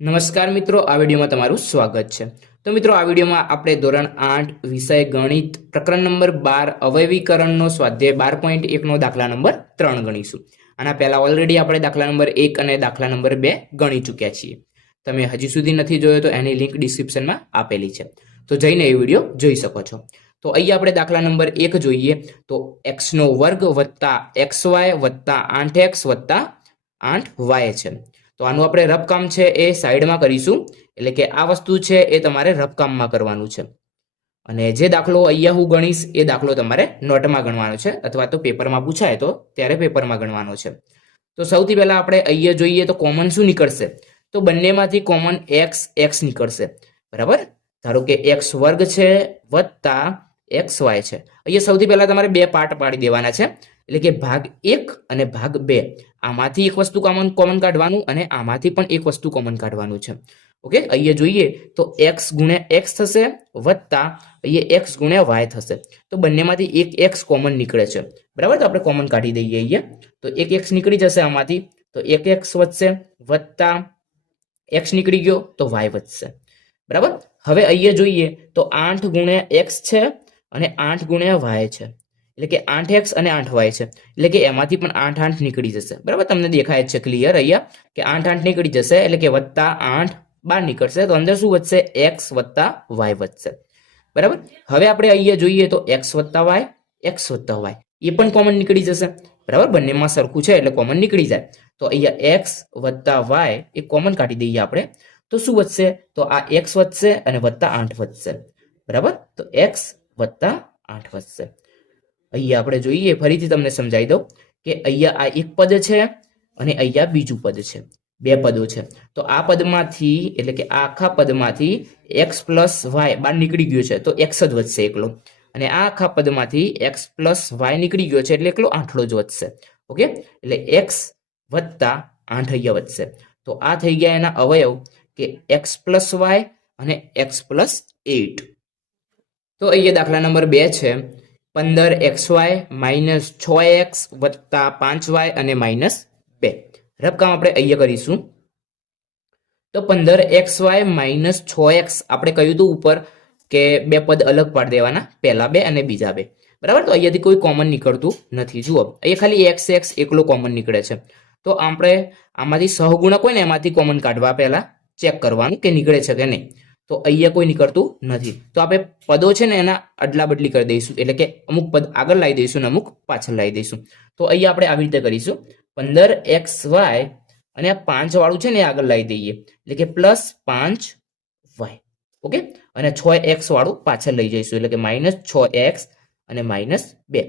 નમસ્કાર મિત્રો, આ વિડીયોમાં તમારું સ્વાગત છે। તો મિત્રો, આ વિડીયોમાં આપણે ધોરણ 8 વિષય ગણિત પ્રકરણ નંબર 12 અવયવીકરણનો સ્વાધ્યાય 12.1 નો દાખલા નંબર 3 ગણીશું। આના પહેલા ઓલરેડી આપણે દાખલા નંબર 1 અને દાખલા નંબર 2 ગણી ચૂક્યા છીએ। તમે હજી સુધી નથી જોયો તો એની લિંક ડિસ્ક્રિપ્શનમાં આપેલી છે, તો જઈને એ વિડીયો જોઈ શકો છો। તો અહીંયા આપણે દાખલા નંબર 1 જોઈએ તો x² + xy + 8x + 8y છે। તો આનું આપણે રફકામ છે એ સાઈડમાં કરીશું, એટલે કે આ વસ્તુ છે એ તમારે રફકામમાં કરવાનું છે। અને જે દાખલો અહીંયા હું ગણીશ એ દાખલો તમારે નોટમાં ગણવાનો છે, અથવા તો પેપરમાં પૂછાય તો ત્યારે પેપરમાં ગણવાનો છે। તો સૌથી પહેલા આપણે અહીંયા જોઈએ તો કોમન શું નીકળશે, તો બંનેમાંથી કોમન x નીકળશે, બરાબર। ધારો કે x² છે વત્તા xy છે। અહીંયા સૌથી પહેલા તમારે બે પાર્ટ પાડી દેવાના છે, એટલે કે ભાગ 1 અને ભાગ 2। આમાંથી એક વસ્તુ કોમન કાઢવાનું અને આમાંથી પણ એક વસ્તુ કોમન કાઢવાનું છે। ઓકે, અહીંયા જોઈએ તો x * x થશે વત્તા અહીંયા x * y થશે। તો બંનેમાંથી એક x કોમન નીકળે છે, બરાબર। તો આપણે કોમન કાઢી દઈએ અહીંયા, તો એક x નીકળી જશે આમાંથી, તો એક x વધશે વત્તા x નીકળી ગયો તો y વધશે, બરાબર। હવે અહીંયા જોઈએ તો 8 * x છે અને 8 * y છે, એટલે કે 8x અને 8y છે, એટલે કે એમાંથી પણ 8 નીકળી જશે, બરાબર। તમને દેખાય છે ક્લિયર અહીંયા કે 8 નીકળી જશે, એટલે કે વત્તા 8 બહાર નીકળશે, તો અંદર શું વધશે, x વત્તા y વધશે, બરાબર। હવે આપણે અહીંયા જોઈએ તો x વત્તા y એ પણ કોમન નીકળી જશે, બરાબર। બંનેમાં સરખું છે એટલે કોમન નીકળી જાય, તો અહીંયા x વત્તા y એ કોમન કાઢી દઈએ આપણે, તો શું વધશે, તો આ x વધશે અને વત્તા 8 વધશે, બરાબર। તો x વત્તા 8 વધશે। અહીંયા આપણે જોઈએ, ફરીથી તમને સમજાવી દઉં કે અહીંયા આ એક પદ છે અને અહીંયા બીજું પદ છે, બે પદો છે। તો આ પદમાંથી, એટલે કે આ આખા પદમાંથી x + y બહાર નીકળી ગયો છે, તો x જ વધશે એકલો, અને આ આખા પદમાંથી x + y નીકળી ગયો છે એટલે એકલો આઠલો જ વધશે। ઓકે, એટલે x વત્તા 8 અહીંયા વધશે। તો આ થઈ ગયા એના અવયવ કે x + y અને x + 8। તો અહીંયા દાખલા નંબર 2 છે 15xy - 6x + 5y અને -2। રફકામ આપણે અહીંયા કરીશું, તો 15xy - 6x આપણે કહ્યું હતું ઉપર કે બે પદ અલગ પાડી દેવાના, પહેલા બે અને બીજા બે, બરાબર। તો અહીંયાથી કોઈ કોમન નીકળતું નથી, જુઓ અહીંયા ખાલી x એકલો કોમન નીકળે છે। તો આપણે આમાંથી સહગુણક હોય ને એમાંથી કોમન કાઢવા પહેલા ચેક કરવાનું કે નીકળે છે કે નહીં, તો અહીંયા કોઈ નીકળતું નથી, તો આપણે પદો છે ને એના અદલા બદલી કરી દઈશું, એટલે કે અમુક પદ આગળ લાવી દઈશું અને અમુક પાછળ લાવી દઈશું। તો અહીંયા આપણે આવી રીતે કરીશું, 15xy અને આ 5 વાળું છે ને આગળ લાવી દઈએ, એટલે કે +5y, ઓકે, અને 6x વાળું પાછળ લઈ જઈશું, એટલે કે -6x અને -2,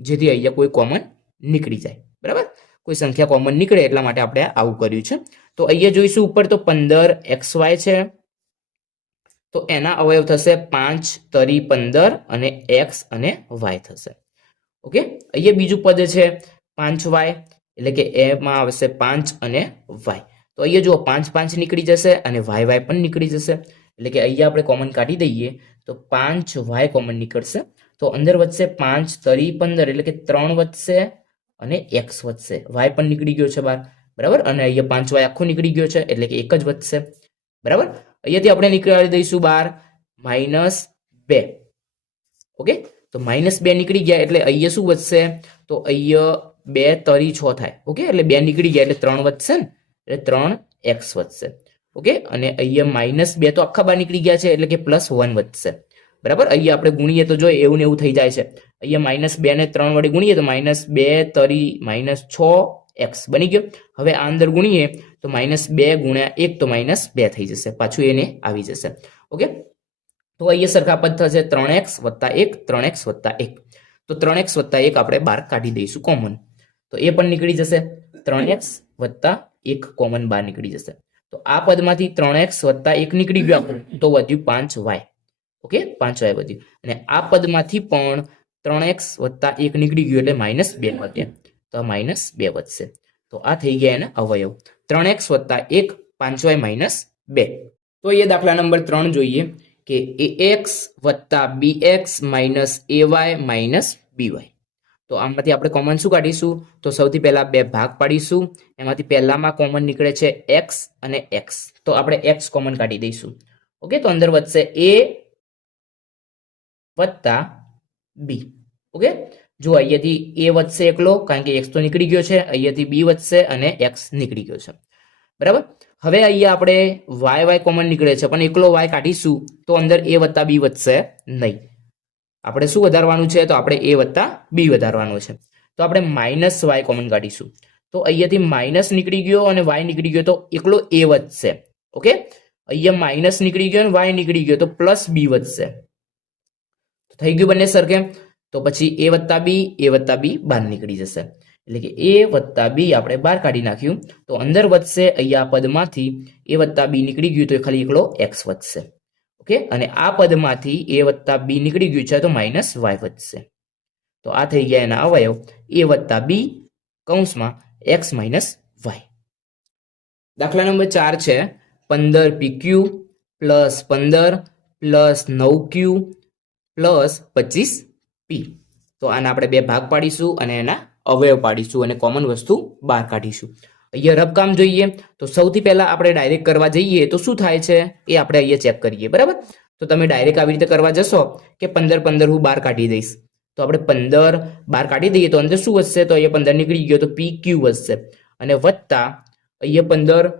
જેથી અહીંયા કોઈ કોમન નીકળી જાય, બરાબર। કોઈ સંખ્યા કોમન નીકળે એટલા માટે આપણે આવું કર્યું છે। તો અહીંયા જોઈશું ઉપર તો 15xy છે, તો એના અવયવ થશે 5 તરી 15 અને x અને y થશે। ઓકે, અહીંયા બીજું પદ છે 5y, એટલે કે એમાં આવશે 5 અને y। તો અહીંયા જુઓ 5 નીકળી જશે અને y પણ નીકળી જશે, એટલે કે અહીંયા આપણે કોમન કાઢી દઈએ તો 5y કોમન નીકળશે, તો અંદર વધશે 5 તરી 15, એટલે કે 3 વધશે અને x વધશે, y પણ નીકળી ગયો છે બહાર, બરાબર। અને અહીંયા 5y આખો નીકળી ગયો છે, એટલે કે એક જ વધશે, બરાબર। અહીંયાથી આપણે નીકળી દઈશું બહાર -2, ઓકે, તો -2 નીકળી ગયા એટલે અહીંયા શું વધશે, તો અહીંયા 2 તરી 6 થાય, ઓકે, એટલે 2 નીકળી ગયા એટલે 3 વધશે ને, એટલે 3x વધશે, ઓકે। અને અહીંયા -2 તો આખા બહાર નીકળી ગયા છે, એટલે કે +1 વધશે, બરાબર। અહીંયા આપણે ગુણીએ તો જો એવું ને એવું થઈ જાય છે, અહીંયા -2 ને 3 વડે ગુણીએ તો -2 તરી -6x બની ગયો। હવે આ અંદર ગુણીએ તો -2 × 1 તો -2 થઈ જશે, પાછું એને આવી જશે, ઓકે। તો અહીંયા સરખા પદ થશે 3x + 1, 3x + 1, તો 3x + 1 આપણે બહાર કાઢી દઈશું કોમન, તો એ પણ નીકળી જશે, 3x + 1 કોમન બહાર નીકળી જશે। તો આ પદમાંથી 3x + 1 નીકળી ગયો તો વધ્યું 5y, ઓકે, 5y વધ્યું, અને આ પદમાંથી પણ 3x + 1 નીકળી ગયું એટલે -2 વધ્યા, તો આ -2 વધશે। તો આ થઈ ગયા એના અવયવ 3x + 1 5y - 2। તો એ દાખલા નંબર 3 જોઈએ કે ax + bx - ay - by। તો આમાંથી આપણે કોમન શું કાઢીશું? તો સૌથી પહેલા બે ભાગ પાડીશું. એમાંથી પહેલામાં કોમન નીકળે છે x અને x, તો આપણે x કોમન કાઢી દઈશું. ઓકે, તો અંદર વધશે a વત્તા b. ઓકે, જો અહીંયાથી a વધશે એકલો, કારણ કે x તો નીકળી ગયો છે, અહીંયાથી b વધશે અને x નીકળી ગયો છે. બરાબર. હવે અહીંયા આપણે y કોમન નીકળે છે, પણ એકલો y કાઢીશું તો અંદર a વત્તા b વધશે નહીં. આપણે શું વધારવાનું છે? તો આપણે a વત્તા b વધારવાનું છે. તો આપણે માઇનસ y કોમન કાઢીશું. તો અહીંયાથી માઇનસ નીકળી ગયો અને y નીકળી ગયો, તો એકલો a વધશે. ઓકે, અહીંયા માઇનસ નીકળી ગયો અને y નીકળી ગયો, તો પ્લસ b વધશે. થઈ ગયું બંને સરખે. તો પછી a વત્તા b બહાર નીકળી જશે, એટલે કે a વત્તા b આપણે બહાર કાઢી નાખ્યું. તો અંદર વધશે અહીંયા પદમાંથી a વત્તા b નીકળી ગયું, તો ખાલી એકલો x વધશે. ઓકે, અને આ પદમાંથી a વત્તા b નીકળી ગયું છે, તો માઇનસ y વધશે. તો આ થઈ ગયા એના અવયવ a વત્તા b કૌંસમાં x માઇનસ y. દાખલા નંબર 4 છે 15pq plus 15 plus 9q plus 25p. તો આના આપણે બે ભાગ પાડીશું અને એના અવયવ પાડીશું અને કોમન વસ્તુ બહાર કાઢીશું. અહીંયા રફકામ જોઈએ તો સૌથી પહેલા આપણે ડાયરેક્ટ કરવા જઈએ તો શું થાય છે એ આપણે અહીંયા ચેક કરીએ. બરાબર, તો તમે ડાયરેક્ટ આવી રીતે કરવા જશો કે 15 હું બહાર કાઢી દઈશ, તો આપણે 15 બહાર કાઢી દઈએ તો અંદર શું વધશે? તો અહીંયા 15 નીકળી ગયો, તો pq વધશે, અને વત્તા અહીંયા 15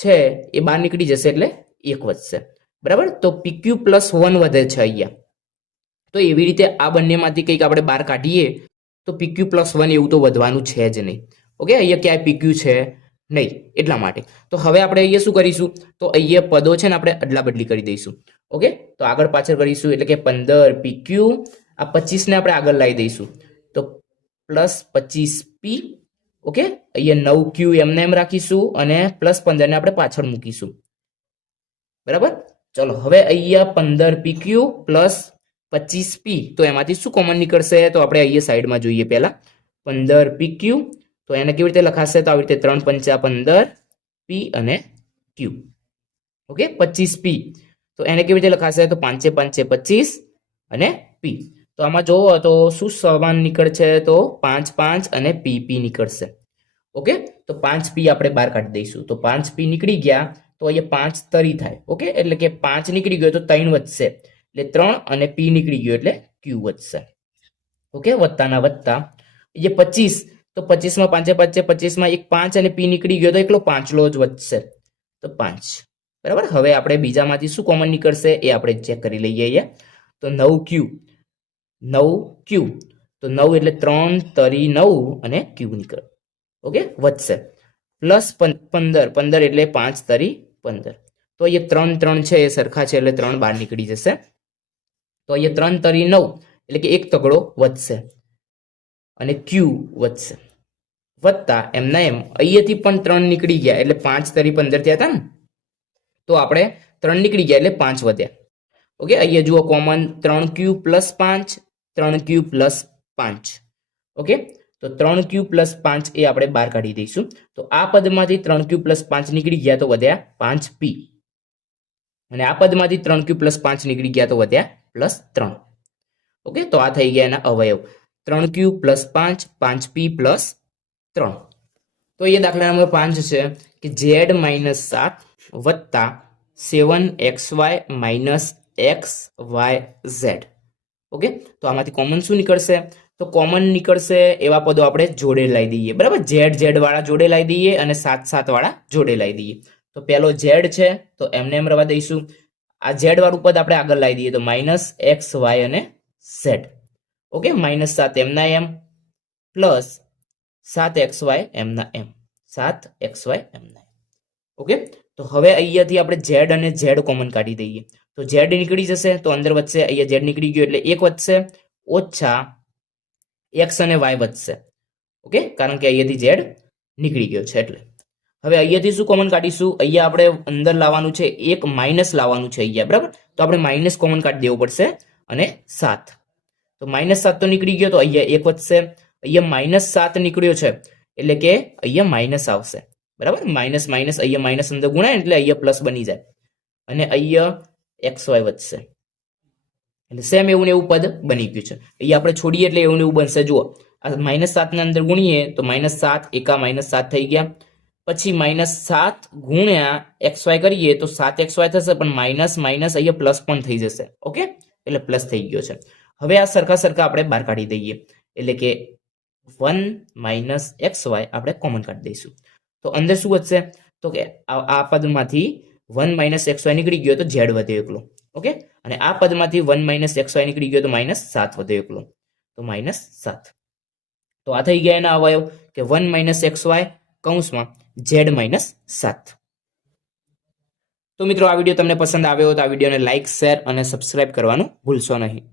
છે એ બહાર નીકળી જશે એટલે 1 વધશે. બરાબર, તો pq પ્લસ 1 વધે છે અહીંયા. તો એવી રીતે આ બંનેમાંથી કંઈક આપણે બહાર કાઢીએ તો pq પ્લસ 1 એવું તો વધવાનું છે જ નહીં. ઓકે, અહીંયા ક્યાંય pq છે નહીં, એટલા માટે. તો હવે આપણે અહીંયા શું કરીશું? તો અહીંયા પદો છે ને આપણે અદલા બદલી કરી દઈશું. ઓકે, તો આગળ પાછળ કરીશું, એટલે કે 15pq, આ 25 ને આપણે આગળ લાવી દઈશું, તો પ્લસ 25p. ઓકે, અહીંયા 9q એમને એમ રાખીશું અને પ્લસ 15 ને આપણે પાછળ મૂકીશું. બરાબર, ચલો હવે અહીંયા 15pq પ્લસ 25p, તો એમાંથી શું કોમન નીકળશે? તો આપણે અહીંયા સાઈડમાં જોઈએ. પહેલા 15pq, તો એને કેવી રીતે લખાશે? તો આવી રીતે 3 પંચા 15 p અને q. ઓકે, 25p, તો એને કેવી રીતે લખાશે? તો 5 5 25 અને p. તો આમાં જોવો તો શું સમાન નીકળશે? તો 5 5 અને p નીકળશે. ઓકે, તો 5p આપણે બહાર કાઢી દઈશું, તો 5p નીકળી ગયા, તો અહીંયા 5 તરી થાય. ઓકે, એટલે કે 5 નીકળી ગયો તો 3 વધશે, એટલે 3, અને p નીકળી ગયો એટલે q વધશે. ઓકે, વત્તાના વત્તા એ 25, તો 25 માં 5 5 25 માં એક 5 અને p નીકળી ગયો, તો એકલો 5લો જ વધશે, તો 5. બરાબર, હવે આપણે બીજામાંથી શું કોમન નીકળશે એ આપણે ચેક કરી લઈએ અહીંયા. તો 9q, તો 9 એટલે 3 તરી 9 અને q નીકળે. ઓકે, વધશે, પ્લસ 15 એટલે 5 તરી 15, તો અહીંયા 3 3 છે એ સરખા છે એટલે 3 બહાર નીકળી જશે. તો અહીંયા 3 તરી 9 એટલે કે એક તગડો વધશે અને q વધશે, વત્તા એમના એમ અહીંયાથી પણ 3 નીકળી ગયા એટલે 5 તરી 15 થયા હતા ને, તો આપણે 3 નીકળી ગયા એટલે 5 વધ્યા. ઓકે, અહીંયા જુઓ common 3q plus 5, 3q plus 5. Okay, તો 3q પ્લસ 5 એ આપણે બહાર કાઢી દઈશું. તો આ પદમાંથી 3q પ્લસ 5 નીકળી ગયા તો વધ્યા 5p, અને આ પદમાંથી 3q પ્લસ 5 નીકળી ગયા તો વધ્યા પ્લસ 3. ઓકે, તો આ થઈ ગયા એના અવયવ 3q પ્લસ 5, 5p પ્લસ 3. તો એ દાખલા નંબર 5 છે કે z માઇનસ 7 વત્તા 7xy માઇનસ xyz. ઓકે, તો આમાંથી કોમન શું નીકળશે? તો કોમન નીકળશે એવા પદો આપણે જોડે લાવી દઈએ. બરાબર, z વાળા જોડે લાવી દઈએ અને 7 વાળા જોડે લાવી દઈએ. તો પહેલો z છે તો એમને એમ રવા દઈશું. આ z વાળું પદ આપણે આગળ લાવી દઈએ, તો માઇનસ xy અને z. ઓકે, માઇનસ 7 એમના એમ પ્લસ 7xy એમના એમ, 7xy એમના. ઓકે, તો હવે અહીંયાથી આપણે z અને z કોમન કાઢી દઈએ, તો z નીકળી જશે, તો અંદર વધશે, અહીંયા z નીકળી ગયો એટલે 1 વધશે, ઓછા x અને y વધશે. ઓકે, કારણ કે અહીંયાથી z નીકળી ગયો છે એટલે. હવે અહીંયાથી શું કોમન કાઢીશું? અહીંયા આપણે અંદર લાવવાનું છે, એક માઇનસ લાવવાનું છે અહીંયા. બરાબર, તો આપણે માઇનસ કોમન કાઢી દેવું પડશે, અને 7, તો -7 તો નીકળી ગયો, તો અહીંયા 1 વધશે, અહીંયા -7 નીકળ્યો છે એટલે કે અહીંયા માઇનસ આવશે. બરાબર, માઇનસ માઇનસ અહીંયા માઇનસ અંદર ગુણાય એટલે અહીંયા પ્લસ બની જાય, અને અહીંયા xy વધશે, એટલે સેમ એવું ને એવું પદ બની ગયું છે. અહીંયા આપણે છોડીએ એટલે એવું ને એવું બનશે. જુઓ, આ -7 અંદર ગુણીએ તો -7 એકા -7 થઈ ગયા. પછી -7 ગુણ્યા XY કરીએ તો 7XY થશે, પણ માઇનસ માઇનસ અહીંયા પ્લસ પણ થઈ જશે. ઓકે, એટલે પ્લસ થઈ ગયો છે. હવે આ સરખા સરખા આપણે બહાર કાઢી દઈએ, એટલે કે 1 - XY આપણે કોમન કાઢી દઈશું. તો અંદર શું વધશે? તો કે આ પદમાંથી 1 - XY નીકળી ગયો તો Z વધ્યો એકલો. ઓકે, અને આ પદમાંથી 1 - XY નીકળી ગયો તો -7 વધ્યો એકલો, તો -7. તો આ થઈ ગયા એના અવયવ કે 1 - XY કૌંસમાં Z - 7. તો મિત્રો, આ વિડીયો તમને પસંદ આવ્યો તો આ વિડીયોને લાઇક, શેર અને સબસ્ક્રાઇબ કરવાનું ભૂલશો નહીં.